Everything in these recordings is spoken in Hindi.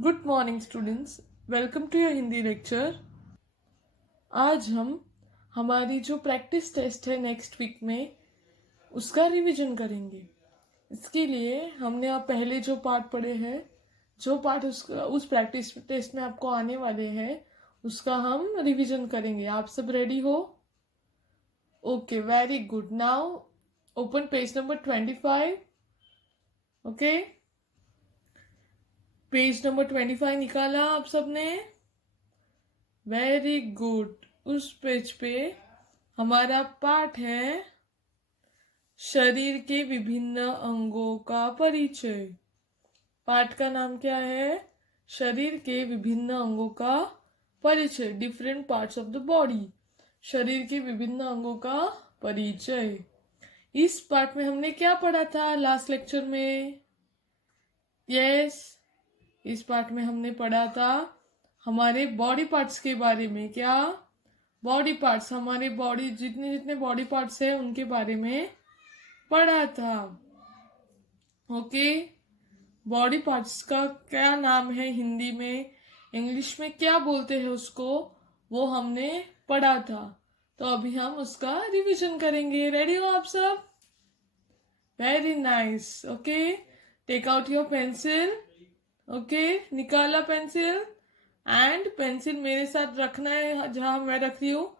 Good morning students, welcome to your Hindi lecture. आज हम हमारी जो प्रैक्टिस टेस्ट है नेक्स्ट वीक में उसका रिवीजन करेंगे। इसके लिए हमने आप पहले जो पार्ट पढ़े हैं, जो पार्ट उस प्रैक्टिस टेस्ट में आपको आने वाले हैं, उसका हम रिवीजन करेंगे। आप सब रेडी हो? Okay, very good. Now open page number 25। Okay, page number 25 निकाला आप सबने? Very good. उस पेज पे हमारा पाठ है शरीर के विभिन्न अंगों का परिचय। पाठ का नाम क्या है? शरीर के विभिन्न अंगों का परिचय, different parts of the body. शरीर के विभिन्न अंगों का परिचय। इस पाठ में हमने क्या पढ़ा था लास्ट लेक्चर में? यस, इस पाठ में हमने पढ़ा था हमारे बॉडी पार्ट्स के बारे में। क्या? बॉडी पार्ट्स, हमारे बॉडी जितने जितने बॉडी पार्ट्स हैं उनके बारे में पढ़ा था। ओके, बॉडी पार्ट्स का क्या नाम है हिंदी में, इंग्लिश में क्या बोलते हैं उसको, वो हमने पढ़ा था। तो अभी हम उसका रिवीजन करेंगे। रेडी हो आप सब? Very nice. Okay, take out your pencil. Okay, निकाला पेंसिल एंड पेंसिल मेरे साथ रखना है जहां मैं रख रही हूँ,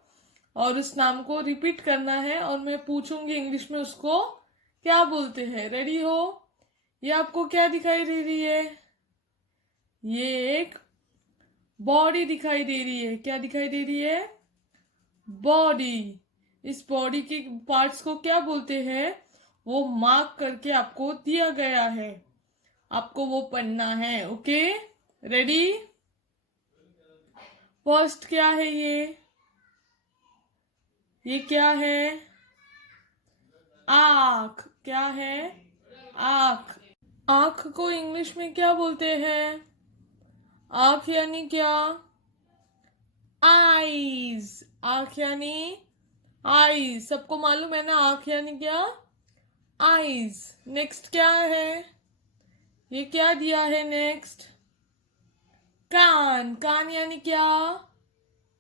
और उस नाम को रिपीट करना है और मैं पूछूंगी इंग्लिश में उसको क्या बोलते हैं। रेडी हो? ये आपको क्या दिखाई दे रही है? ये एक बॉडी दिखाई दे रही है। क्या दिखाई दे रही है? बॉडी। इस बॉडी के पार्ट्स को क्या बोलते हैं वो मार्क करके आपको दिया गया है, आपको वो पढ़ना है। Okay, ready? फर्स्ट क्या है? ये क्या है? आँख। क्या है? आँख। आँख को इंग्लिश में क्या बोलते हैं? आँख यानी क्या? आईज। आँख यानी आईज। सबको मालूम है ना आँख यानी क्या? आईज। नेक्स्ट क्या है? ये क्या दिया है नेक्स्ट? कान। कान यानी क्या?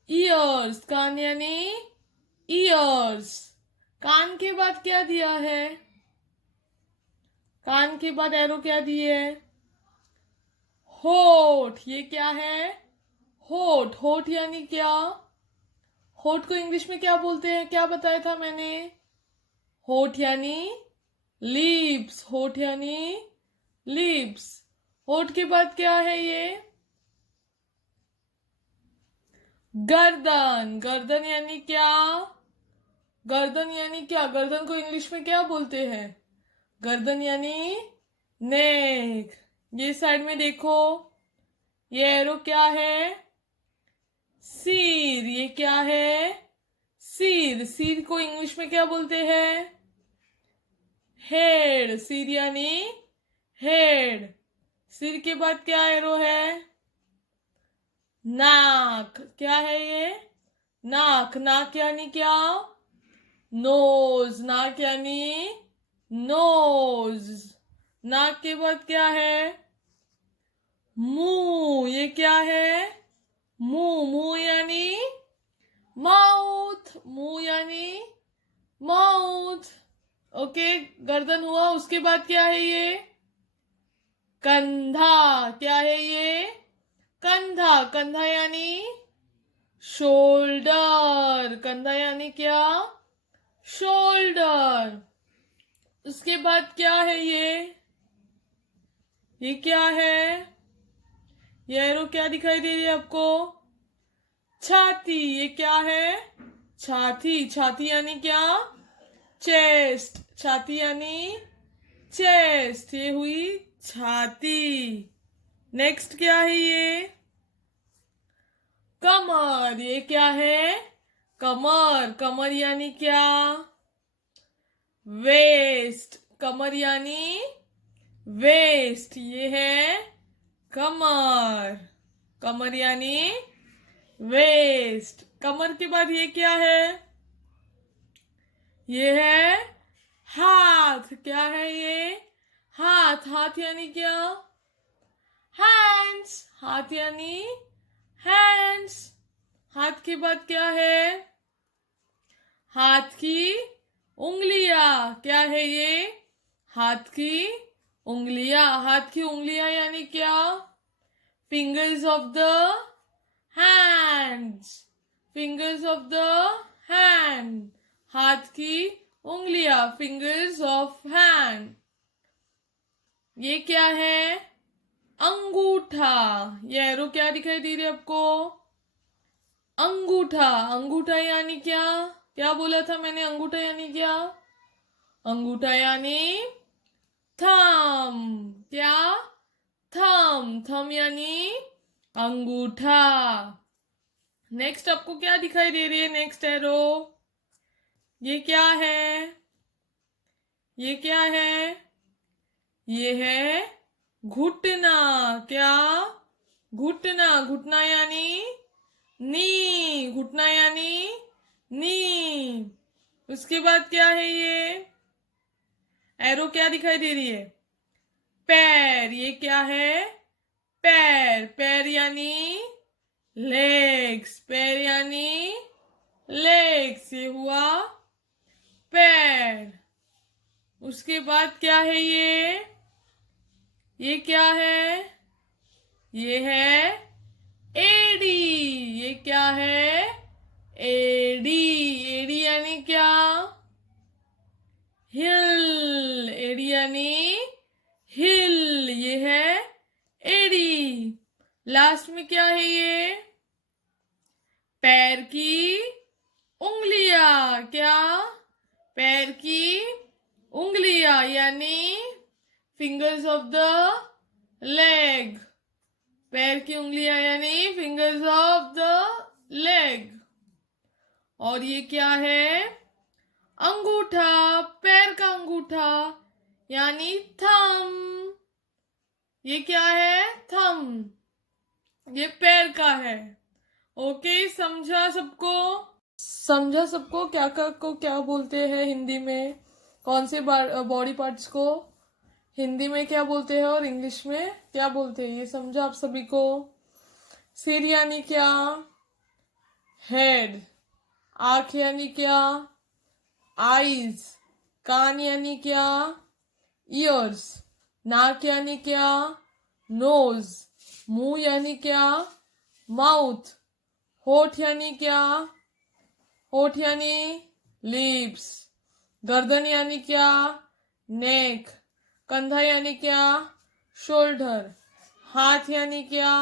ईयर्स। कान यानी ईयर्स। कान के बाद क्या दिया है? कान के बाद एरो क्या दिए है? होठ। ये क्या है? होठ। होठ यानी क्या? होठ को इंग्लिश में क्या बोलते हैं? क्या बताया था मैंने? होठ यानी लिप्स। होठ यानी लिप्स। होठ के बाद क्या है? ये गर्दन। गर्दन यानी क्या? गर्दन यानी क्या? गर्दन को इंग्लिश में क्या बोलते हैं? गर्दन यानी नेक। ये साइड में देखो, ये एरो क्या है? सिर। ये क्या है? सिर। सिर को इंग्लिश में क्या बोलते हैं? हेड। सिर यानी हेड। सिर के बाद क्या एरो है? नाक। क्या है ये? नाक। नाक यानी क्या? नोज। नाक यानी नोज। नाक के बाद क्या है? मुंह। ये क्या है? मुंह। मुंह यानी माउथ। मुंह यानी माउथ। ओके, गर्दन हुआ। उसके बाद क्या है? ये कंधा। क्या है ये? कंधा। कंधा यानी शोल्डर। कंधा यानी क्या? शोल्डर। उसके बाद क्या है? ये क्या है? ये एरो क्या दिखाई दे रही है आपको? छाती। ये क्या है? छाती। छाती यानी क्या? चेस्ट। छाती यानी चेस्ट। ये हुई छाती। नेक्स्ट क्या है? ये कमर। ये क्या है? कमर। कमर यानी क्या? वेस्ट। कमर यानी वेस्ट। ये है कमर। कमर यानी वेस्ट। कमर के बाद ये क्या है? ये है हाथ। क्या है ये? हाथ। हाथ यानी क्या? हैंड्स, हाथ यानी हैंड्स। हाथ के बाद क्या है? हाथ की उंगलियां। क्या है ये? हाथ की उंगलियां। हाथ की उंगलियां यानी क्या? Fingers of the hands. Fingers of the hand. हाथ की उंगलियां, फिंगर्स ऑफ हैंड। ये क्या है? अंगूठा। ये एरो क्या दिखाई दे रही है आपको? अंगूठा। अंगूठा यानी क्या? क्या बोला था मैंने? अंगूठा यानी क्या? अंगूठा यानी थम। क्या? थम। थम यानी अंगूठा। नेक्स्ट आपको क्या दिखाई दे रही है? Next arrow. ये क्या है? ये क्या है? ये है घुटना। क्या? घुटना। घुटना यानी नी। घुटना यानी नी। उसके बाद क्या है? ये एरो क्या दिखाई दे रही है? पैर। ये क्या है? पैर। पैर यानी लेग्स। पैर यानी लेग्स। ये हुआ पैर। उसके बाद क्या है? ये क्या है? ये है एडी। ये क्या है? एडी। एडी यानी क्या? हिल। एडी यानी हिल। ये है एडी। लास्ट में क्या है? ये पैर की उंगलियां। क्या? पैर की उंगलियां यानी फिंगर्स ऑफ द लेग। पैर की उंगलियां यानी फिंगर्स ऑफ द लेग। और ये क्या है? अंगूठा। पैर का अंगूठा यानी थम। ये क्या है? थम। ये पैर का है। ओके, समझा सबको? समझा सबको? क्या को क्या बोलते हैं हिंदी में? कौन से बॉडी पार्ट्स को हिंदी में क्या बोलते हैं और इंग्लिश में क्या बोलते हैं? ये समझा आप सभी को? सिर यानी क्या? हेड। आंख यानी क्या? आईज। कान यानी क्या? ईयर्स। नाक यानी क्या? नोज। मुंह यानी क्या? माउथ। होठ यानी क्या? होठ यानी लिप्स। गर्दन यानी क्या? नेक। कंधा यानी क्या? शोल्डर। हाथ यानी क्या?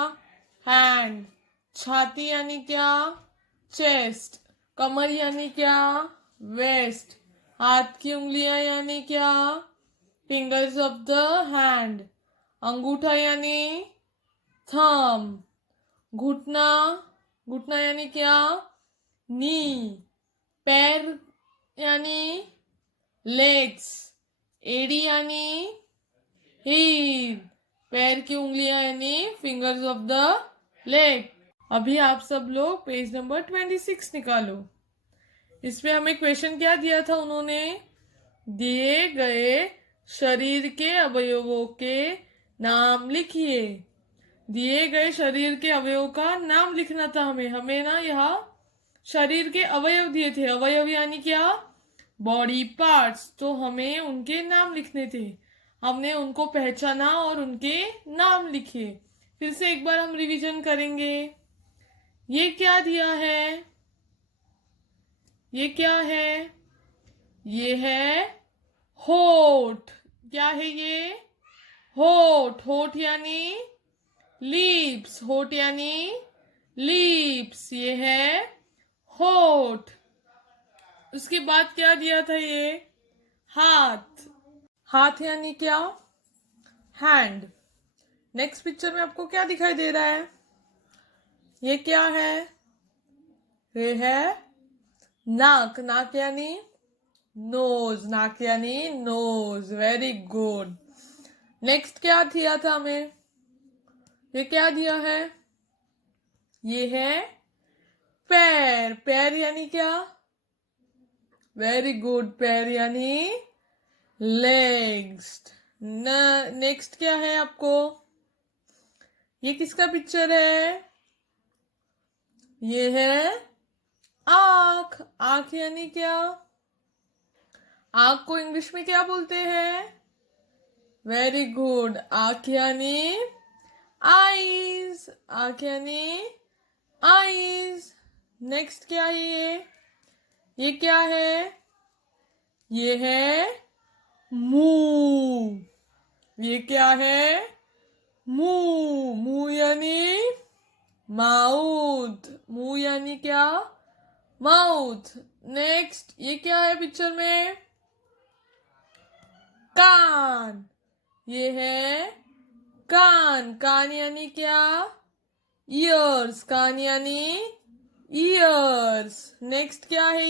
हैंड। छाती यानी क्या? चेस्ट। कमर यानी क्या? वेस्ट। हाथ की उंगलियां यानी क्या? Fingers of the hand. अंगूठा यानी थम। घुटना। घुटना यानी क्या? नी। पैर यानी लेग्स। एड़ी यानी हील। पैर की उंगलियां यानी फिंगर्स ऑफ द लेग। अभी आप सब लोग पेज नंबर 26 निकालो। इसमें हमें क्वेश्चन क्या दिया था उन्होंने? दिए गए शरीर के अवयवों के नाम लिखिए। दिए गए शरीर के अवयव का नाम लिखना था हमें ना यहाँ शरीर के अवयव दिए थे। अवयव यानी क्या? Body parts. तो हमें उनके नाम लिखने थे। हमने उनको पहचाना और उनके नाम लिखे। फिर से एक बार हम रिवीजन करेंगे। ये क्या दिया है? ये क्या है? ये है होठ। क्या है ये? होठ। होठ यानी लिप्स। होठ यानी लिप्स। ये है होठ। उसके बाद क्या दिया था? ये हाथ। हाथ यानी क्या? हैंड। नेक्स्ट पिक्चर में आपको क्या दिखाई दे रहा है? ये क्या है? ये है नाक। नाक यानी नोज। नाक यानी नोज। Very good. नेक्स्ट क्या दिया था हमें? ये क्या दिया है? ये है पैर। पैर यानी क्या? Very good. पैर यानी लेग्स। नेक्स्ट क्या है आपको? ये किसका पिक्चर है? ये है आँख। आँख यानी क्या? आँख को इंग्लिश में क्या बोलते हैं? वेरी गुड, आँख यानी आईज। आँख यानी आईज। नेक्स्ट क्या है ये क्या है? ये है मुंह। ये क्या है? मुंह। मुंह यानी माउथ। मुंह यानी क्या? माउथ। नेक्स्ट ये क्या है पिक्चर में? कान। ये है कान। कान यानी क्या? ईयर्स। कान यानी ईयर्स। नेक्स्ट क्या है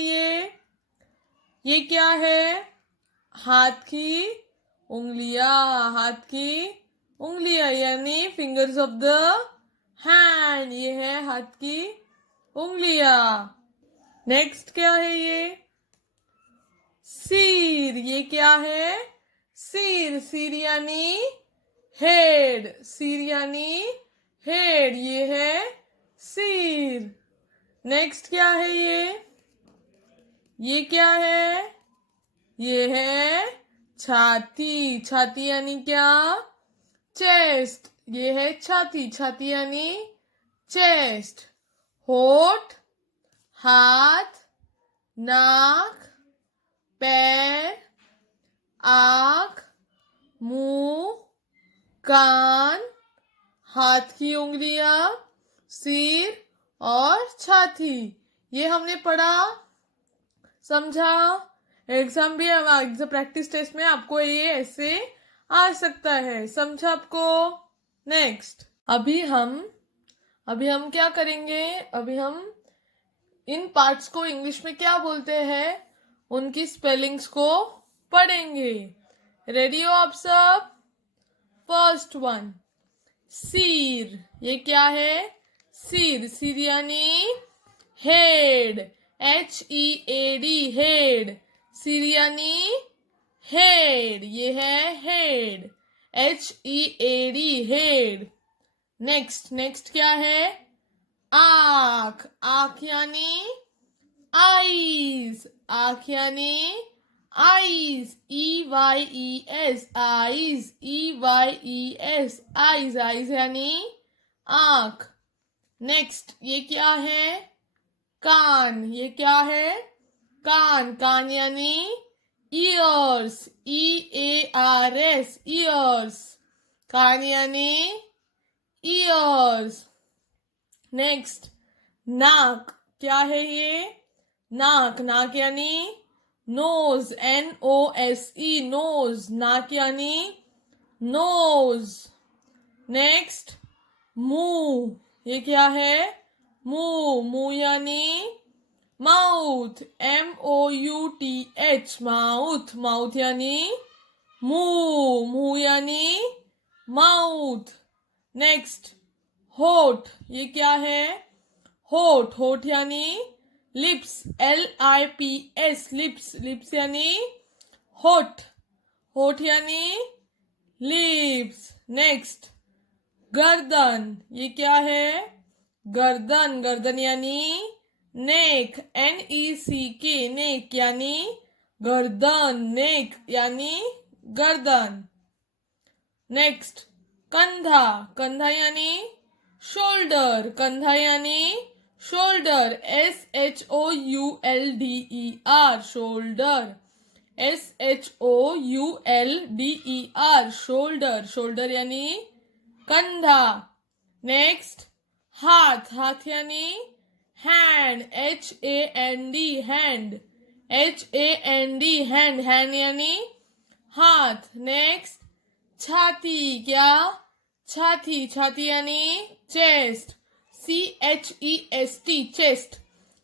ये क्या है? हाथ की उंगलियां। हाथ की उंगलियां यानी फिंगर्स ऑफ द हैंड। ये है हाथ की उंगलियां। नेक्स्ट क्या है सिर। ये क्या है? सिर। सिर यानी हेड। सिर यानी हेड। ये है सिर। नेक्स्ट क्या है ये क्या है? ये है छाती। छाती यानी क्या? चेस्ट। ये है छाती। छाती यानी चेस्ट। होठ, हाथ, नाक, पैर, आँख, मुंह, कान, हाथ की उंगलियां, सिर और छाती। ये हमने पढ़ा, समझा? एग्जाम भी एग्जाम प्रैक्टिस टेस्ट में आपको ये ऐसे आ सकता है। समझा आपको? नेक्स्ट अभी हम क्या करेंगे? अभी हम इन पार्ट्स को इंग्लिश में क्या बोलते हैं उनकी स्पेलिंग्स को पढ़ेंगे। रेडी हो आप सब? फर्स्ट वन, सिर। ये क्या है? सिर। सिर यानी हेड। HEAD head. सिर यानी हेड। ये है हेड। HEAD head. नेक्स्ट क्या है? आँख। आँख यानी आईज। आँख यानी eyes. EYES eyes. EYES eyes. Eyes यानी आँख। नेक्स्ट ये क्या है? कान। ये क्या है? कान। कान यानी ईयर्स। EARS years. कान यानी ईयर्स। नेक्स्ट नाक। क्या है ये? नाक। नाक यानी नोज। NOSE knows. नाक यानी नोज। नेक्स्ट मुंह। ये क्या है? मुंह। मुंह यानी माउथ। MOUTH mouth. माउथ यानी मुंह। मुंह यानी माउथ। नेक्स्ट होठ। ये क्या है? होठ। होठ यानी लिप्स। LIPS lips. लिप्स यानी होठ। होठ यानी लिप्स। नेक्स्ट गर्दन। ये क्या है? गर्दन। गर्दन यानी नेक। NECK नेक यानी गर्दन। नेक यानी गर्दन। नेक्स्ट कंधा। कंधा यानी शोल्डर। कंधा यानी shoulder. SHOULDER shoulder. SHOULDER shoulder. Shoulder यानी कंधा। नेक्स्ट हाथ। हाथ यानी hand. HAND hand. HAND hand. Hand यानी हाथ। नेक्स्ट छाती। क्या? छाती। छाती यानी chest. CHEST chest.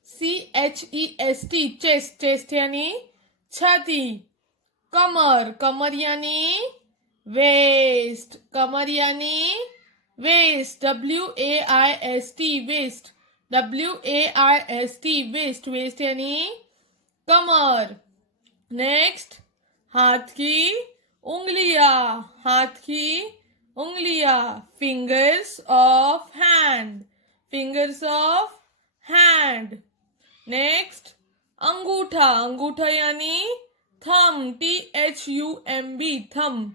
CHEST chest. Chest यानी छाती। कमर। कमर यानी वेस्ट। कमर यानी waist. WAIST waist. WAIST waist. Waist यानी कमर। नेक्स्ट हाथ की उंगलियां। हाथ की उंगलियां, fingers of hand, fingers of hand. Next, अंगूठा, अंगूठा यानी थम, THUMB, थम,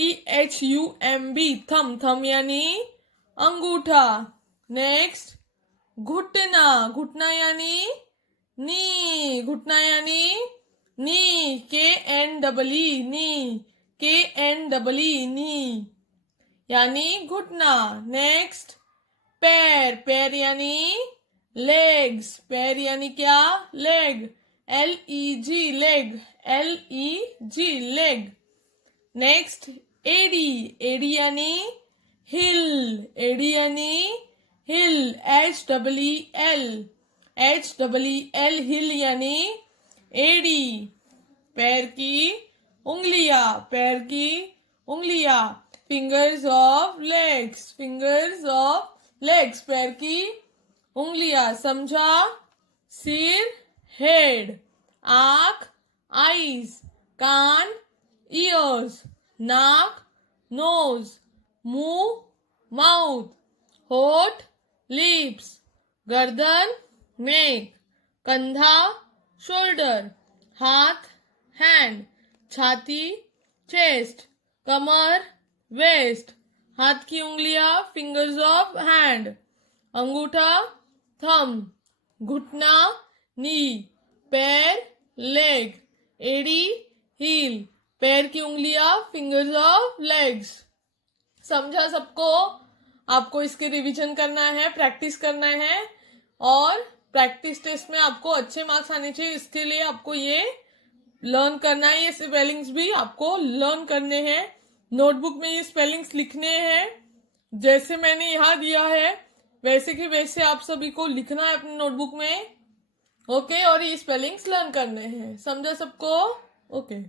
THUMB, थम, थम यानी अंगूठा। नेक्स्ट, घुटना, घुटना यानी नी, घुटना यानी नी, KNEE, नी, KNEE, नी यानी घुटना। नेक्स्ट, पैर, पैर यानी लेग्स, पैर यानी क्या? Leg, LEG, leg, LEG, leg. Next, एडी, एडी यानी हिल, एडी यानी हिल, HEEL, HEEL, हिल यानी एडी। पैर की उंगलियां, पैर की उंगलियां, fingers of legs, fingers of legs, पैर की उंगलियां। समझा? सिर, हेड, आंख, आईज, कान, ईयर्स, नाक, नोज, मुंह, माउथ, होठ, लिप्स, गर्दन, नेक, कंधा, शोल्डर, हाथ, हैंड, छाती, चेस्ट, कमर, वेस्ट, हाथ की उंगलियां, फिंगर्स ऑफ हैंड, अंगूठा, थम, घुटना, नी, पैर, लेग, एड़ी, हील, पैर की उंगलियां, फिंगर्स ऑफ लेग्स। समझा सबको? आपको इसके रिवीजन करना है, प्रैक्टिस करना है, और प्रैक्टिस टेस्ट में आपको अच्छे मार्क्स आने चाहिए। इसके लिए आपको ये लर्न करना है, ये स्पेलिंग्स भी आपको लर्न करने हैं। नोटबुक में ये स्पेलिंग्स लिखने हैं, जैसे मैंने यहाँ दिया है वैसे के वैसे आप सभी को लिखना है अपनी नोटबुक में। ओके, और ये स्पेलिंग्स लर्न करने हैं। समझा सबको? ओके।